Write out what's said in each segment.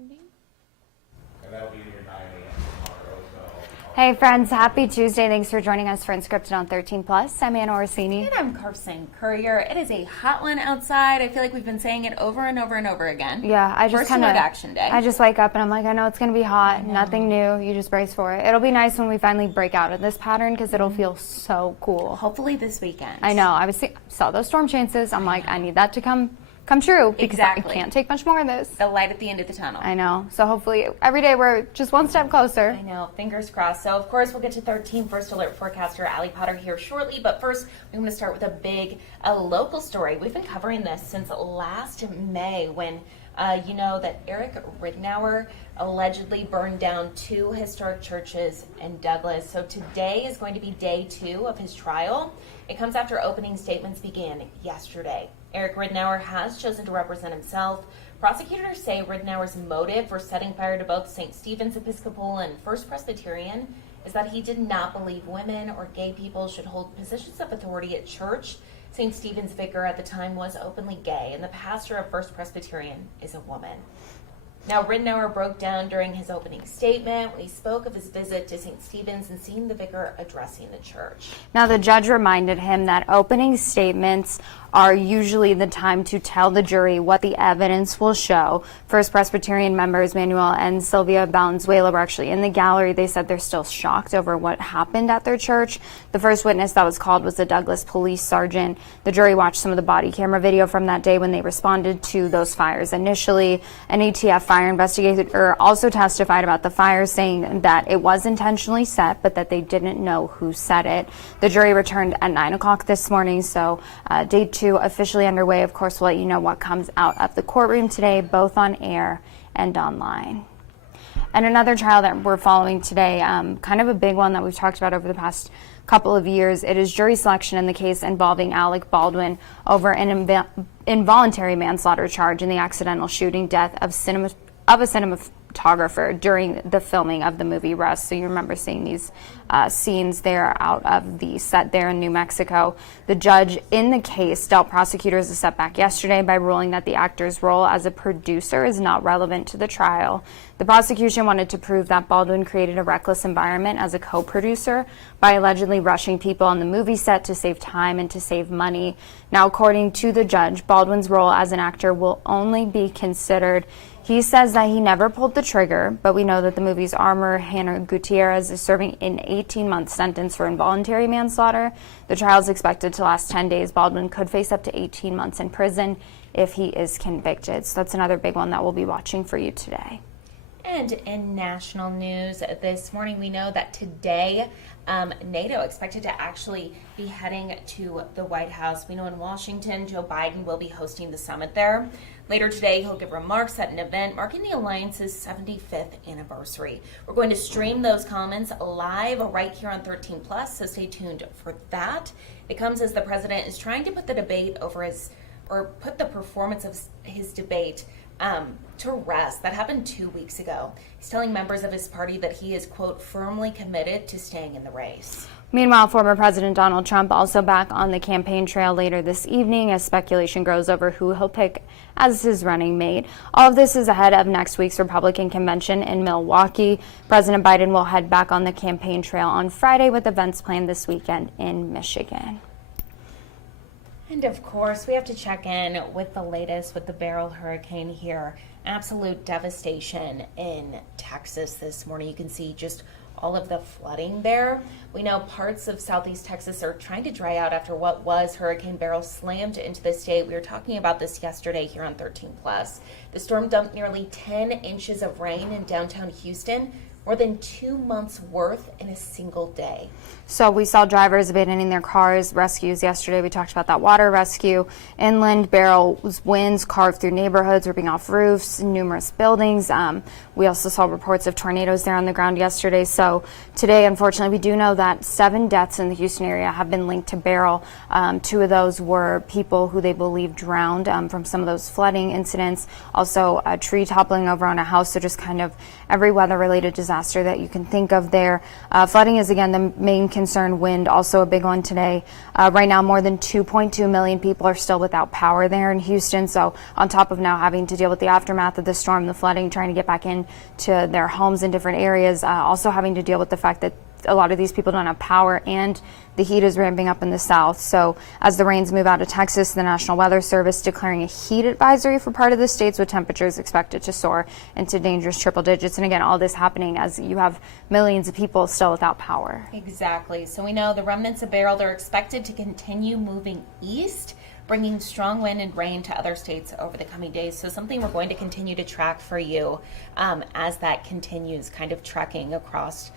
And that'll be your 9 a.m. tomorrow. So. Hey friends, happy Tuesday. Thanks for joining us for Unscripted on 13 Plus. I'm Anna Orsini. And I'm Carson Courier. It is a hot one outside. I feel like we've been saying it over and over and over again. Yeah, I just kind of action day. I just wake up and I'm like, I know it's going to be hot. Nothing new. You just brace for it. It'll be nice when we finally break out of this pattern because it'll feel so cool. Hopefully this weekend. I know. Saw those storm chances. I'm like, I need that to come true because Exactly. I can't take much more of this. The light at the end of the tunnel. I know. So hopefully every day we're just one step closer. I know. Fingers crossed. So, of course, we'll get to 13 First Alert forecaster Allie Potter here shortly. But first, we want to start with a big local story. We've been covering this since last May when you know that Eric Ridnour allegedly burned down 2 historic churches in Douglas. So today is going to be day 2 of his trial. It comes after opening statements began yesterday. Eric Ridnour has chosen to represent himself. Prosecutors say Ridnour's motive for setting fire to both St. Stephen's Episcopal and First Presbyterian is that he did not believe women or gay people should hold positions of authority at church. St. Stephen's vicar at the time was openly gay, and the pastor of First Presbyterian is a woman. Now, Ridnour broke down during his opening statement when he spoke of his visit to St. Stephen's and seeing the vicar addressing the church. Now, the judge reminded him that opening statements are usually the time to tell the jury what the evidence will show. First Presbyterian members Manuel and Sylvia Valenzuela were actually in the gallery. They said they're still shocked over what happened at their church. The first witness that was called was the Douglas police sergeant. The jury watched some of the body camera video from that day when they responded to those fires initially. An ATF fire investigator also testified about the fire, saying that it was intentionally set, but that they didn't know who set it. The jury returned at 9 o'clock this morning, so day 2 officially underway. Of course, we'll let you know what comes out of the courtroom today, both on air and online. And another trial that we're following today, kind of a big one that we've talked about over the past couple of years. It is jury selection in the case involving Alec Baldwin over an involuntary manslaughter charge in the accidental shooting death of a cinematographer during the filming of the movie Rust. So you remember seeing these scenes there out of the set there in New Mexico. The judge in the case dealt prosecutors a setback yesterday by ruling that the actor's role as a producer is not relevant to the trial. The prosecution wanted to prove that Baldwin created a reckless environment as a co-producer by allegedly rushing people on the movie set to save time and to save money. Now, according to the judge, Baldwin's role as an actor will only be considered. He says that he never pulled the trigger, but we know that the movie's armorer, Hannah Gutierrez, is serving an 18-month sentence for involuntary manslaughter. The trial is expected to last 10 days. Baldwin could face up to 18 months in prison if he is convicted. So that's another big one that we'll be watching for you today. And in national news this morning, we know that today NATO expected to actually be heading to the White House. We know in Washington, Joe Biden will be hosting the summit there. Later today, he'll give remarks at an event marking the alliance's 75th anniversary. We're going to stream those comments live right here on 13 Plus, so stay tuned for that. It comes as the president is trying to put the debate put the performance of his debate to rest. That happened 2 weeks ago. He's telling members of his party that he is, quote, firmly committed to staying in the race. Meanwhile, former President Donald Trump also back on the campaign trail later this evening as speculation grows over who he'll pick as his running mate. All of this is ahead of next week's Republican convention in Milwaukee. President Biden will head back on the campaign trail on Friday with events planned this weekend in Michigan. And of course, we have to check in with the latest with the Beryl hurricane here. Absolute devastation in Texas this morning. You can see just all of the flooding there. We know parts of southeast Texas are trying to dry out after what was Hurricane Beryl slammed into the state. We were talking about this yesterday here on 13 Plus. The storm dumped nearly 10 inches of rain in downtown Houston, more than 2 months worth in a single day. So we saw drivers abandoning their cars, rescues yesterday. We talked about that water rescue. Inland, Beryl's winds carved through neighborhoods, ripping off roofs, numerous buildings. We also saw reports of tornadoes there on the ground yesterday. So today, unfortunately, we do know that 7 deaths in the Houston area have been linked to Beryl. 2 of those were people who they believe drowned from some of those flooding incidents. Also, a tree toppling over on a house. So just kind of every weather-related disaster disaster that you can think of there. Flooding is, again, the main concern. Wind, also a big one today. Right now, more than 2.2 million people are still without power there in Houston. So on top of now having to deal with the aftermath of the storm, the flooding, trying to get back into their homes in different areas, also having to deal with the fact that a lot of these people don't have power, and the heat is ramping up in the south. So as the rains move out of Texas, the National Weather Service declaring a heat advisory for part of the states, with temperatures expected to soar into dangerous triple digits. And again, all this happening as you have millions of people still without power. Exactly. So we know the remnants of Beryl are expected to continue moving east, bringing strong wind and rain to other states over the coming days. So something we're going to continue to track for you as that continues kind of trekking across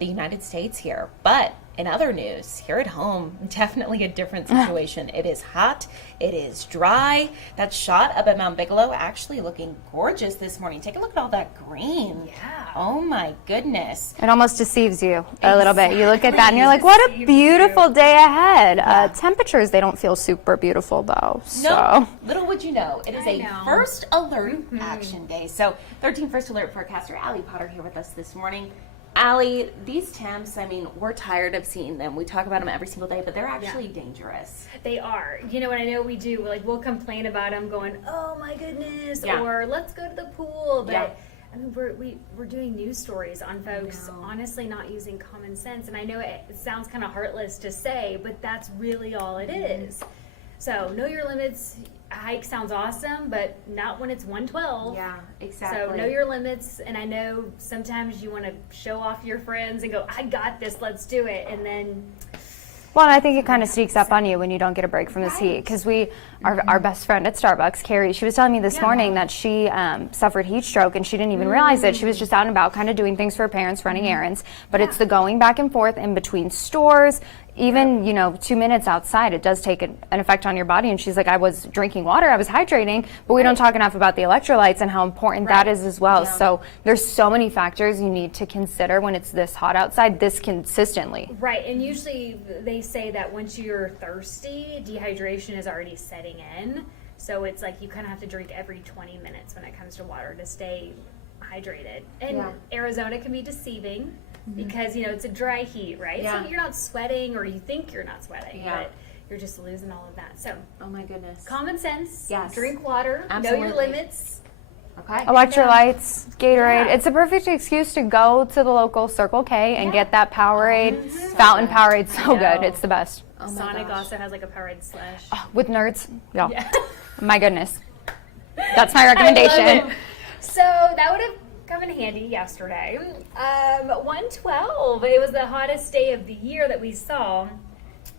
the United States here. But in other news, here at home, definitely a different situation. It is hot, it is dry. That shot up at Mount Bigelow actually looking gorgeous this morning. Take a look at all that green. Yeah. Oh my goodness. It almost deceives you a little bit. You look at that and you're like, what a beautiful day ahead. Temperatures, they don't feel super beautiful though. So. No, little would you know, it is I a know. first alert action day. So 13 first alert forecaster Allie Potter here with us this morning. Allie, these temps, I mean, we're tired of seeing them. We talk about them every single day, but they're actually dangerous. They are. You know what I know we do? Like, we'll complain about them going, oh my goodness, Yeah. or let's go to the pool. But Yeah. I mean, we're doing news stories on folks honestly not using common sense. And I know it sounds kind of heartless to say, but that's really all it is. So know your limits. A hike sounds awesome, but not when it's 112. Yeah, exactly. So know your limits, and I know sometimes you want to show off your friends and go, I got this, let's do it, and then Well, and I think it kind of sneaks up on you when you don't get a break from this heat. Because our best friend at Starbucks, Carrie, she was telling me this morning that she suffered heat stroke and she didn't even realize it. She was just out and about kind of doing things for her parents, running errands. But it's the going back and forth in between stores, even, 2 minutes outside, it does take an effect on your body. And she's like, I was drinking water, I was hydrating, but we don't talk enough about the electrolytes and how important that is as well. So there's so many factors you need to consider when it's this hot outside, this consistently. right. And usually they say that once you're thirsty, dehydration is already setting in. So it's like you kind of have to drink every 20 minutes when it comes to water to stay hydrated. And Arizona can be deceiving because, it's a dry heat, right? Yeah. So you're not sweating, or you think you're not sweating, Yeah. but you're just losing all of that. So Oh my goodness. common sense, Yes. drink water, know Absolutely. your limits. Okay. Electrolytes, Gatorade. Yeah. It's a perfect excuse to go to the local Circle K and get that Powerade. Fountain Powerade, so good. It's the best. Oh my Sonic gosh. also has like a Powerade slush. With nerds, yeah. Yeah. My goodness. That's my recommendation. So that would have come in handy yesterday. 112. It was the hottest day of the year that we saw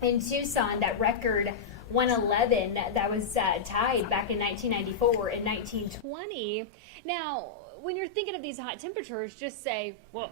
in Tucson. That record 111 that was tied back in 1994 and 1920. Now, when you're thinking of these hot temperatures, just say, well,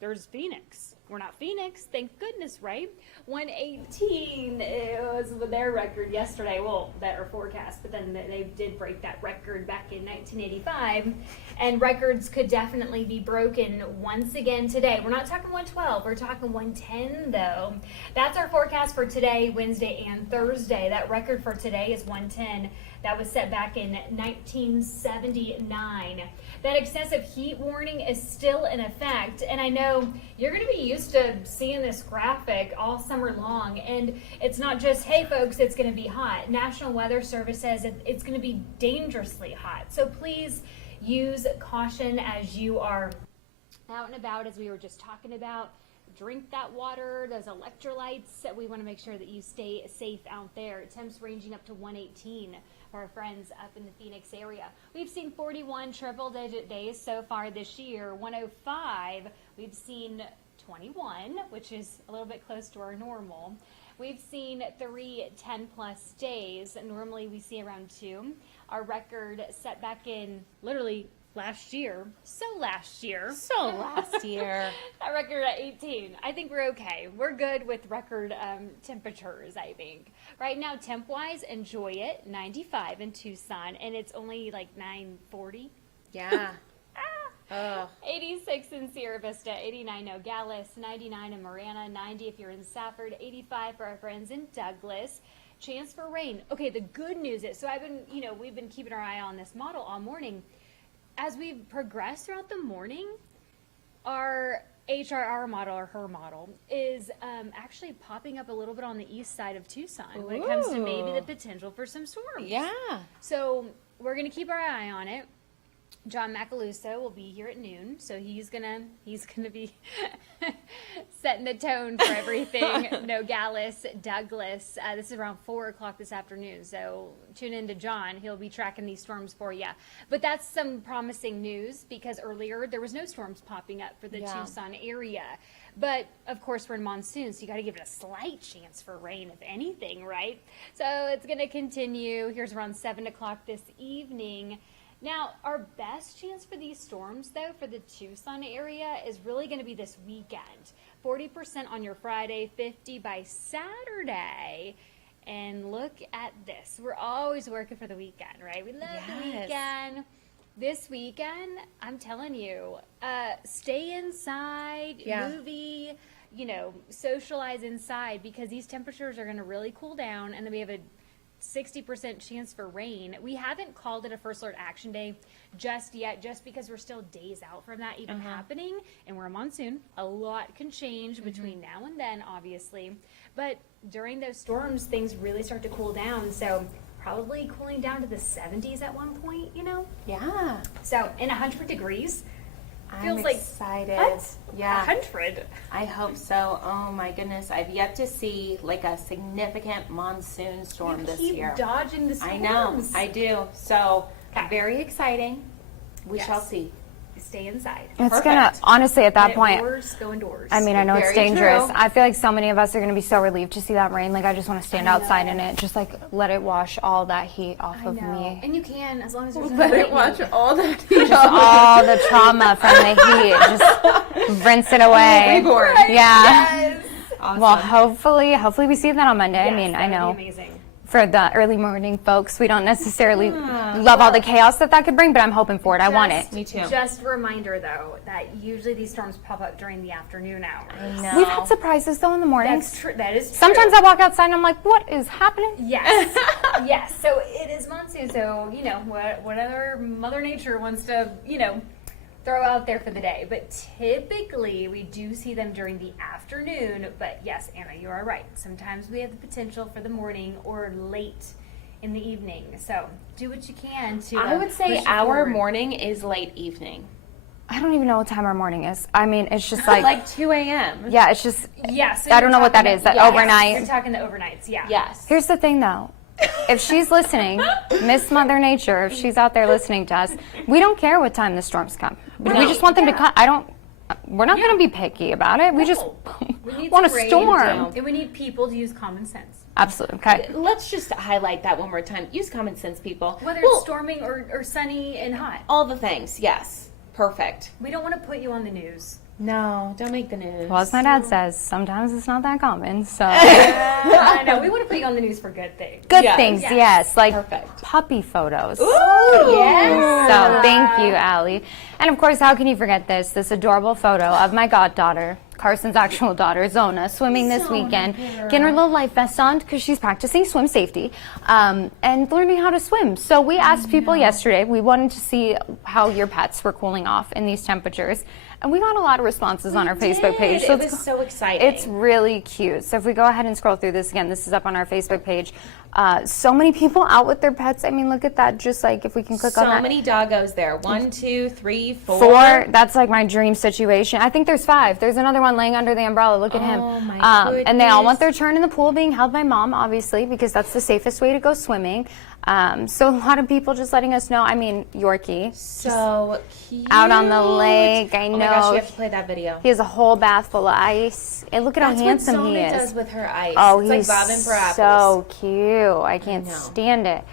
there's Phoenix. We're not Phoenix, thank goodness, right? 118 was their record yesterday. Well, better forecast, but then they did break that record back in 1985. And records could definitely be broken once again today. We're not talking 112, we're talking 110 though. That's our forecast for today, Wednesday and Thursday. That record for today is 110. That was set back in 1979. That excessive heat warning is still in effect, and I know you're going to be used to seeing this graphic all summer long, and it's not just, hey folks, it's going to be hot. National Weather Service says it's going to be dangerously hot, so please use caution as you are out and about, as we were just talking about. Drink that water, those electrolytes. We want to make sure that you stay safe out there. Temps ranging up to 118 for our friends up in the Phoenix area. We've seen 41 triple-digit days so far this year. 105, we've seen 21, which is a little bit close to our normal. We've seen 3 10-plus days. Normally we see around 2. Our record set back in literally last year. So last year. That record at 18. I think we're okay. We're good with record temperatures, I think. Right now, temp-wise, enjoy it. 95 in Tucson, and it's only like 9:40. Yeah. 86 in Sierra Vista, 89 Nogales, 99 in Marana, 90 if you're in Safford, 85 for our friends in Douglas. Chance for rain. Okay, the good news is, so we've been keeping our eye on this model all morning. As we progress throughout the morning, our HRR model, or her model, is actually popping up a little bit on the east side of Tucson when it comes to maybe the potential for some storms. Yeah. So we're going to keep our eye on it. John Macaluso will be here at noon, so he's gonna be setting the tone for everything. Nogales, Douglas. This is around 4:00 this afternoon, so tune in to John. He'll be tracking these storms for you. But that's some promising news because earlier there was no storms popping up for the Tucson area. But of course we're in monsoon, so you got to give it a slight chance for rain, if anything, right? So it's going to continue. Here's around 7 o'clock this evening. Now, our best chance for these storms, though, for the Tucson area is really going to be this weekend. 40% on your Friday, 50 by Saturday. And look at this. We're always working for the weekend, right? We love the weekend. This weekend, I'm telling you, stay inside, movie, socialize inside because these temperatures are going to really cool down, and then we have a 60% chance for rain. We haven't called it a first alert action day just yet, just because we're still days out from that even happening, and we're a monsoon. A lot can change between now and then, obviously, but during those storms, things really start to cool down. So probably cooling down to the 70s at one point, Yeah. So in 100 degrees. I'm Feels like excited. what? Yeah. 100. I hope so. Oh my goodness. I've yet to see like a significant monsoon storm this year. Keep dodging the storms. I know. I do. So Okay. very exciting. We Yes. shall see. Stay inside. It's gonna, honestly, at that point, Go indoors. I mean, I know it's Very dangerous. true. I feel like so many of us are going to be so relieved to see that rain. Like, I just want to stand outside in it, just like let it wash all that heat off of me. And you can, as long as there's Let it watch all that. Just all the trauma from the heat, just rinse it away. Reborn. Yeah. Awesome. Well, hopefully we see that on Monday. I mean, I That know would be amazing. for the early morning folks, we don't necessarily love all the chaos that could bring, but I'm hoping for it. I want it. Me too. Just a reminder, though, that usually these storms pop up during the afternoon hours. No. We've had surprises though in the mornings. That's true. That is true. Sometimes I walk outside and I'm like, what is happening? Yes. Yes. So it is monsoon. So, whatever Mother Nature wants to, throw out there for the day. But typically we do see them during the afternoon. But yes, Anna, you are right. Sometimes we have the potential for the morning or late in the evening. So do what you can to. I would say push it our forward. morning is late evening. I don't even know what time our morning is. I mean, it's just like, Like 2 a.m. yeah, it's just, Yeah. So I don't you're know what that talking is, that yes, overnight. You're talking the overnights. Yeah. Yes. here's the thing though. If she's listening, Miss Mother Nature, if she's out there listening to us, we don't care what time the storms come. We just want them to come. We're not going to be picky about it. We just We need want a some rain, storm. and we need people to use common sense. Absolutely. Okay. Let's just highlight that one more time. Use common sense, people. Whether Well, it's storming or sunny and hot. all the things. Yes. Perfect. We don't want to put you on the news. No, don't make the news. Well, as my dad says, sometimes it's not that common. So I know. We want to put you on the news for good things. good Yes. things, Yes. yes, like Perfect. puppy photos. Ooh, yes. So thank you, Allie. And of course, how can you forget this adorable photo of my goddaughter, Carson's actual daughter, Zona, swimming this weekend, getting her little life vest on because she's practicing swim safety and learning how to swim. So we asked people yesterday, we wanted to see how your pets were cooling off in these temperatures. And we got a lot of responses on our Facebook page. It was so exciting. It's really cute. So if we go ahead and scroll through this again, this is up on our Facebook page. So many people out with their pets. I mean, look at that. Just like if we can click on that. so many doggos there. 1, 2, 3, 4. 4. That's like my dream situation. I think there's 5. There's another one laying under the umbrella. Look at him. Oh, my And they all want goodness. their turn in the pool being held by mom, obviously, because that's the safest way to go swimming. So a lot of people just letting us know. I mean, Yorkie So cute. out on the lake. I Oh know. my gosh, you have to play that video. He has a whole bath full of ice. And look at That's how handsome what he Zona is. does with her ice. Oh, it's he's like bobbing for apples. so cute. I can't know. stand it.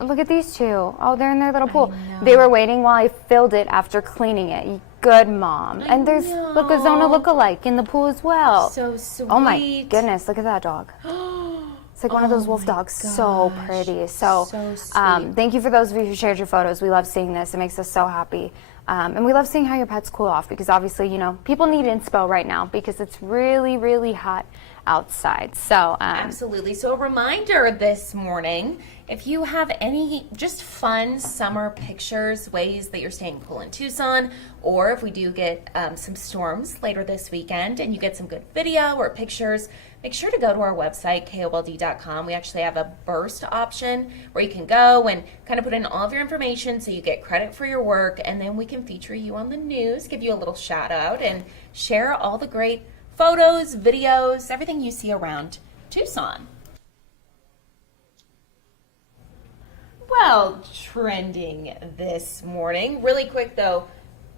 Look at these two. Oh, they're in their little pool. They were waiting while I filled it after cleaning it. Good mom. And there's look a Zona look-alike in the pool as well. So sweet. Oh my goodness, look at that dog. It's like one of those wolf dogs. So pretty. So, So sweet. thank you for those of you who shared your photos. We love seeing this. It makes us so happy. And we love seeing how your pets cool off because obviously, people need inspo right now because it's really, really hot outside. So Absolutely. So a reminder this morning, if you have any just fun summer pictures, ways that you're staying cool in Tucson, or if we do get some storms later this weekend and you get some good video or pictures, make sure to go to our website, KOLD.com. We actually have a burst option where you can go and kind of put in all of your information so you get credit for your work, and then we can feature you on the news, give you a little shout out, and share all the great photos, videos, everything you see around Tucson. Well, trending this morning. Really quick though,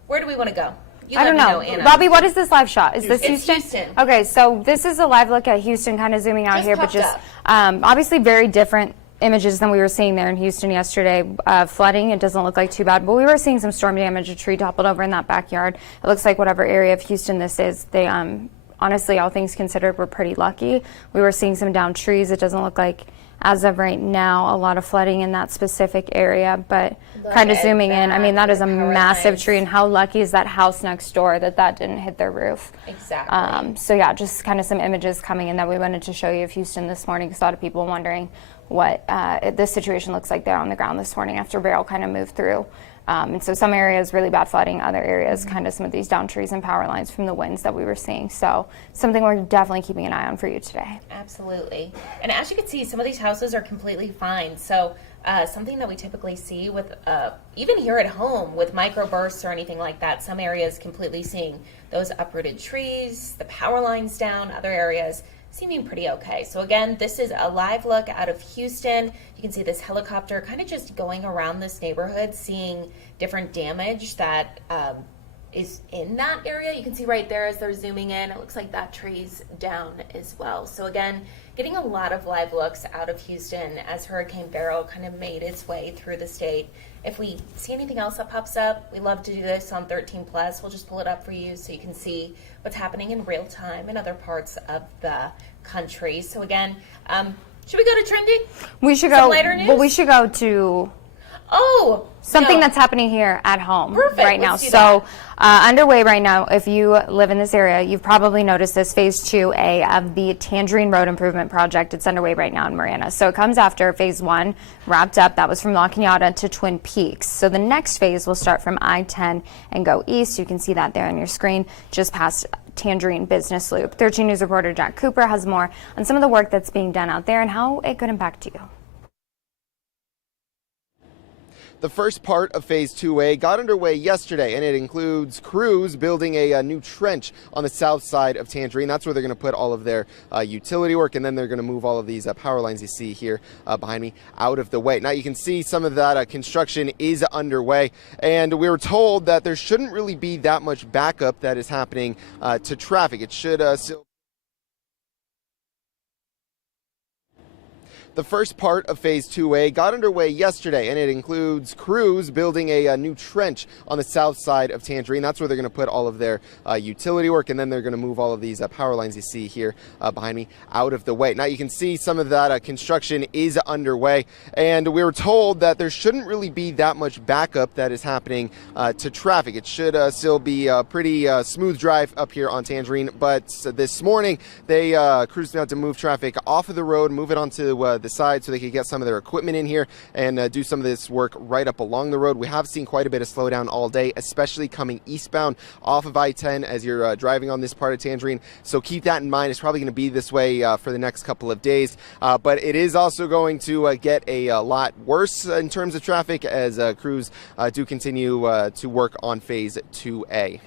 where do we want to go? You I let don't me know. Anna. Robbie, what is this live shot? Is this It's Houston? Houston. Okay, so this is a live look at Houston, kind of zooming out Just here, but popped just up. obviously very different images than we were seeing there in Houston yesterday. Flooding, it doesn't look like too bad, but we were seeing some storm damage. A tree toppled over in that backyard. It looks like whatever area of Houston this is, they honestly, all things considered, we're pretty lucky. We were seeing some downed trees. It doesn't look like, as of right now, a lot of flooding in that specific area, but kind of at zooming in, I mean, that is a power massive lines. tree, and how lucky is that house next door that didn't hit their roof. Exactly. So yeah, just kind of some images coming in that we wanted to show you of Houston this morning, because a lot of people wondering what this situation looks like there on the ground this morning after Beryl kind of moved through. And so some areas really bad flooding, other areas kind of some of these down trees and power lines from the winds that we were seeing. So something we're definitely keeping an eye on for you today. Absolutely. And as you can see, some of these houses are completely fine. So something that we typically see with, even here at home with microbursts or anything like that, some areas completely seeing those uprooted trees, the power lines down, other areas seeming pretty okay. So again, this is a live look out of Houston. You can see this helicopter kind of just going around this neighborhood, seeing different damage that is in that area. You can see right there as they're zooming in, it looks like that tree's down as well. So again, getting a lot of live looks out of Houston as Hurricane Beryl kind of made its way through the state. If we see anything else that pops up, we love to do this on 13 Plus. We'll just pull it up for you so you can see what's happening in real time in other parts of the country. So again, should we go to trending? We should Some go. lighter news? Well, we should go to something no. that's happening here at home Perfect. right now. Let's do So underway right now, if you live in this area, you've probably noticed this phase 2A of the Tangerine Road Improvement Project. It's underway right now in Marana. So it comes after phase 1 wrapped up. That was from La Cañada to Twin Peaks. So the next phase will start from I-10 and go east. You can see that there on your screen, just past Tangerine Business Loop. 13 News reporter Jack Cooper has more on some of the work that's being done out there and how it could impact you. The first part of Phase 2A got underway yesterday, and it includes crews building a new trench on the south side of Tangerine. That's where they're going to put all of their utility work, and then they're going to move all of these power lines you see here behind me out of the way. Now you can see some of that construction is underway, and we were told that there shouldn't really be that much backup that is happening to traffic. It should still... The first part of Phase 2A got underway yesterday, and it includes crews building a new trench on the south side of Tangerine. That's where they're going to put all of their utility work, and then they're going to move all of these power lines you see here behind me out of the way. Now you can see some of that construction is underway, and we were told that there shouldn't really be that much backup that is happening to traffic. It should still be a pretty smooth drive up here on Tangerine, but this morning crews had to move traffic off of the road, move it onto the side so they could get some of their equipment in here and do some of this work right up along the road. We have seen quite a bit of slowdown all day, especially coming eastbound off of I-10 as you're driving on this part of Tangerine. So keep that in mind. It's probably going to be this way for the next couple of days, but it is also going to get a lot worse in terms of traffic as crews do continue to work on Phase 2A.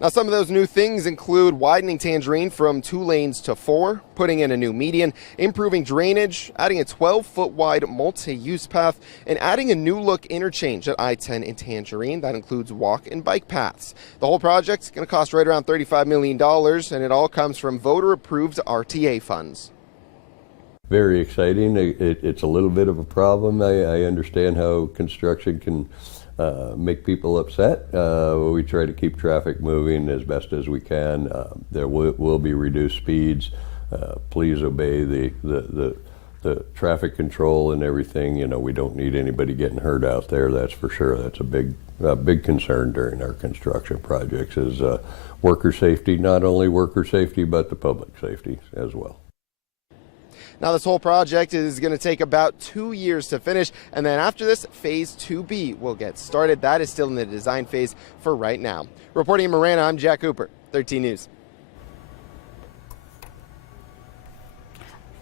Now, some of those new things include widening Tangerine from 2 lanes to 4, putting in a new median, improving drainage, adding a 12-foot wide multi-use path, and adding a new look interchange at I-10 in Tangerine that includes walk and bike paths. The whole project's going to cost right around $35 million, and it all comes from voter-approved RTA funds. Very exciting. It's a little bit of a problem. I understand how construction can make people upset. We try to keep traffic moving as best as we can. There will be reduced speeds. Please obey the the traffic control and everything, you know, we don't need anybody getting hurt out there, that's for sure. That's a big concern during our construction projects is worker safety, not only worker safety, but the public safety as well. Now, this whole project is going to take about 2 years to finish, and then after this, Phase 2B will get started. That is still in the design phase for right now. Reporting in Marana, I'm Jack Cooper, 13 News.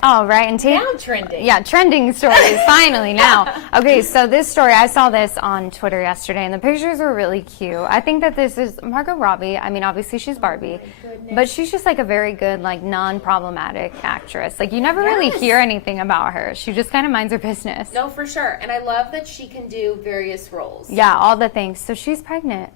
All right, and Now trending. Yeah, trending stories finally now. Okay, so this story, I saw this on Twitter yesterday, and the pictures were really cute. I think that this is Margot Robbie. I mean, obviously she's Barbie, but she's just like a very good, like non-problematic actress. Like you never really hear anything about her. She just kind of minds her business. No, for sure. And I love that she can do various roles. Yeah, all the things. So she's pregnant.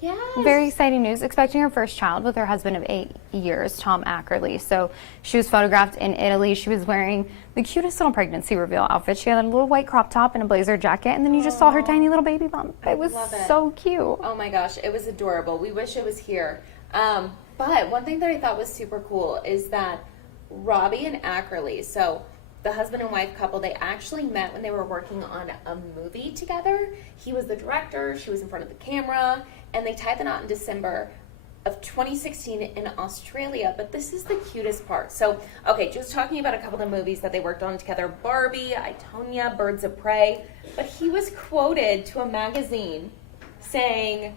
Yes. Very exciting news. Expecting her first child with her husband of 8 years, Tom Ackerley. So she was photographed in Italy. She was wearing the cutest little pregnancy reveal outfit. She had a little white crop top and a blazer jacket, and then you just saw her tiny little baby bump. It was so cute. Oh my gosh, it was adorable. We wish it was here. But one thing that I thought was super cool is that Robbie and Ackerley, so the husband and wife couple, they actually met when they were working on a movie together. He was the director, she was in front of the camera, and they tied the knot in December of 2016 in Australia. But this is the cutest part. So, okay, just talking about a couple of movies that they worked on together: Barbie, I, Tonya, Birds of Prey. But he was quoted to a magazine saying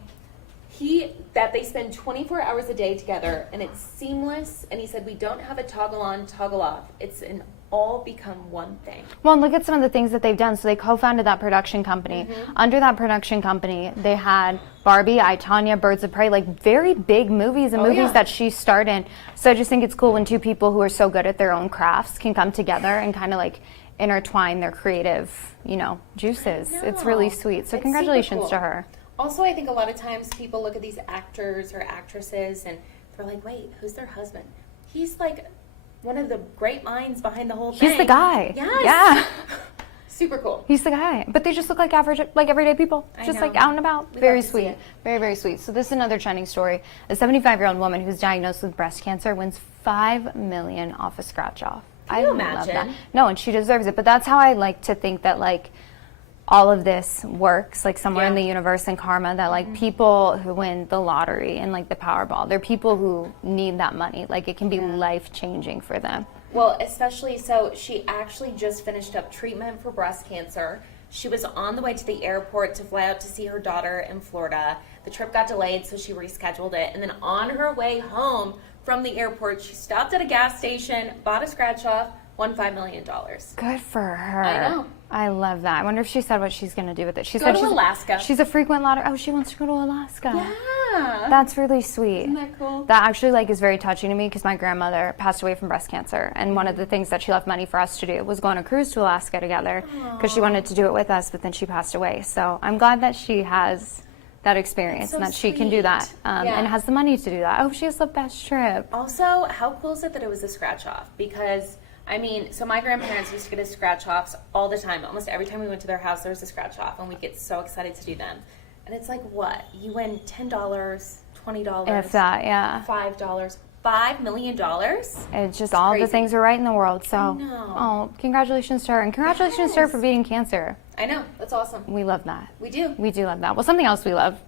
that they spend 24 hours a day together and it's seamless. And he said, we don't have a toggle on, toggle off. It's an all become one thing. Well, and look at some of the things that they've done. So they co-founded that production company. Under that production company, they had Barbie, I, Tonya, Birds of Prey, like very big movies and movies that she starred in. So I just think it's cool when two people who are so good at their own crafts can come together and kind of like intertwine their creative, you know, juices. It's really sweet. So It's congratulations super to cool. her. Also, I think a lot of times people look at these actors or actresses and they're like, wait, who's their husband? He's like one of the great minds behind the whole thing. He's the guy. Yes. Yeah. Super cool. He's the guy. But they just look like average, like everyday people. I Just know. like out and about. We Very love to see sweet. it. Very, very sweet. So this is another trending story. A 75-year-old woman who's diagnosed with breast cancer wins $5 million off a scratch off. Can you love imagine? that. No, and she deserves it. But that's how I like to think that like all of this works, like somewhere in the universe and karma, that like people who win the lottery and like the Powerball, they're people who need that money. Like it can be life-changing for them. Well, especially so she actually just finished up treatment for breast cancer. She was on the way to the airport to fly out to see her daughter in Florida. The trip got delayed, so she rescheduled it. And then on her way home from the airport, she stopped at a gas station, bought a scratch off, won $5 million. Good for her. I know. I love that. I wonder if she said what she's going to do with it. She Go said to she's Alaska. She's a frequent lottery. Oh, she wants to go to Alaska. Yeah. That's really sweet. Isn't that cool? That actually like is very touching to me because my grandmother passed away from breast cancer, and one of the things that she left money for us to do was go on a cruise to Alaska together because she wanted to do it with us, but then she passed away. So I'm glad that she has that experience so and that she can do sweet. that and has the money to do that. I hope she has the best trip. Also, how cool is it that it was a scratch off? Because, I mean, so my grandparents used to get us scratch offs all the time. Almost every time we went to their house, there was a scratch off, and we'd get so excited to do them. And it's like, what? You win $10, $20, If that, yeah. $5, $5 million? It's just all the crazy. things are right in the world. So, I know. oh, congratulations to her. And congratulations to her for beating cancer. I know. That's awesome. We love that. We do. We do love that. Well, something else we love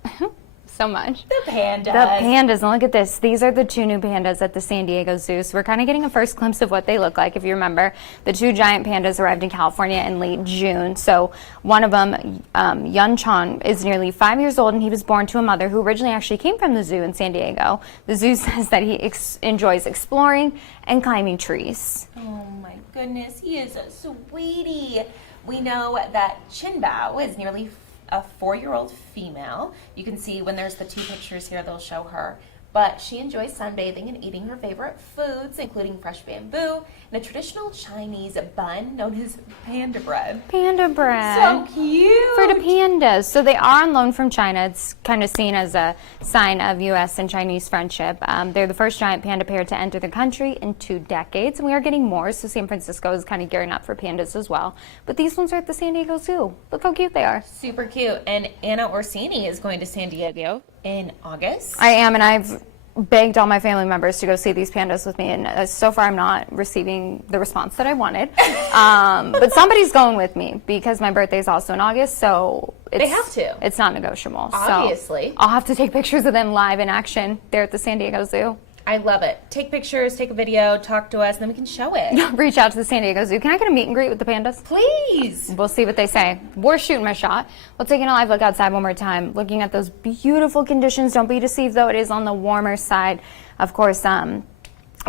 so much. The pandas. The pandas. And look at this. These are the two new pandas at the San Diego Zoo. So we're kind of getting a first glimpse of what they look like. If you remember, the two giant pandas arrived in California in late June. So one of them, Yun Chan, is nearly 5 years old, and he was born to a mother who originally actually came from the zoo in San Diego. The zoo says that he enjoys exploring and climbing trees. Oh my goodness, he is a sweetie. We know that Chinbao is nearly a 4-year-old female. You can see when there's the two pictures here, they'll show her. But she enjoys sunbathing and eating her favorite foods, including fresh bamboo and a traditional Chinese bun known as panda bread. Panda bread. So cute! For the pandas. So they are on loan from China. It's kind of seen as a sign of U.S. and Chinese friendship. They're the first giant panda pair to enter the country in 2 decades, and we are getting more. So San Francisco is kind of gearing up for pandas as well. But these ones are at the San Diego Zoo. Look how cute they are. Super cute. And Anna Orsini is going to San Diego in August. I am, and I've begged all my family members to go see these pandas with me, and so far I'm not receiving the response that I wanted. But somebody's going with me because my birthday is also in August, so They have to. It's not negotiable. Obviously. So I'll have to take pictures of them live in action there at the San Diego Zoo. I love it. Take pictures, take a video, talk to us, and then we can show it. Reach out to the San Diego Zoo. Can I get a meet and greet with the pandas? Please. We'll see what they say. We're shooting my shot. We'll take a live look outside one more time, looking at those beautiful conditions. Don't be deceived, though. It is on the warmer side. Of course,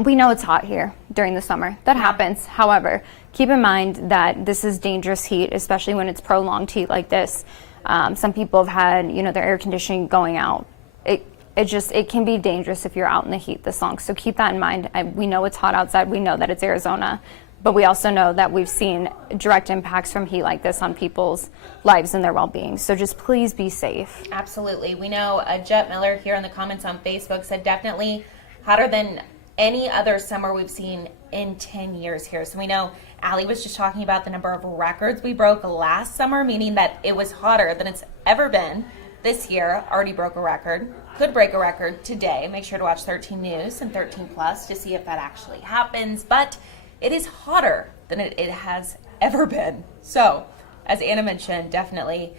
we know it's hot here during the summer. That happens. However, keep in mind that this is dangerous heat, especially when it's prolonged heat like this. Some people have had, their air conditioning going out. It can be dangerous if you're out in the heat this long. So keep that in mind. We know it's hot outside. We know that it's Arizona. But we also know that we've seen direct impacts from heat like this on people's lives and their well-being. So just please be safe. Absolutely. We know Jet Miller here in the comments on Facebook said definitely hotter than any other summer we've seen in 10 years here. So we know Allie was just talking about the number of records we broke last summer, meaning that it was hotter than it's ever been. This year already broke a record, could break a record today. Make sure to watch 13 News and 13 Plus to see if that actually happens. But it is hotter than it has ever been. So, as Anna mentioned, definitely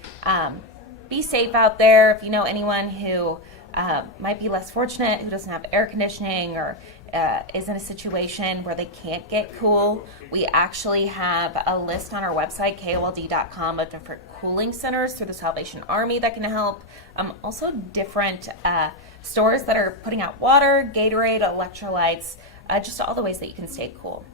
be safe out there. If you know anyone who might be less fortunate, who doesn't have air conditioning or is in a situation where they can't get cool, we actually have a list on our website, KOLD.com, of different cooling centers through the Salvation Army that can help. Also different stores that are putting out water, Gatorade, electrolytes, just all the ways that you can stay cool.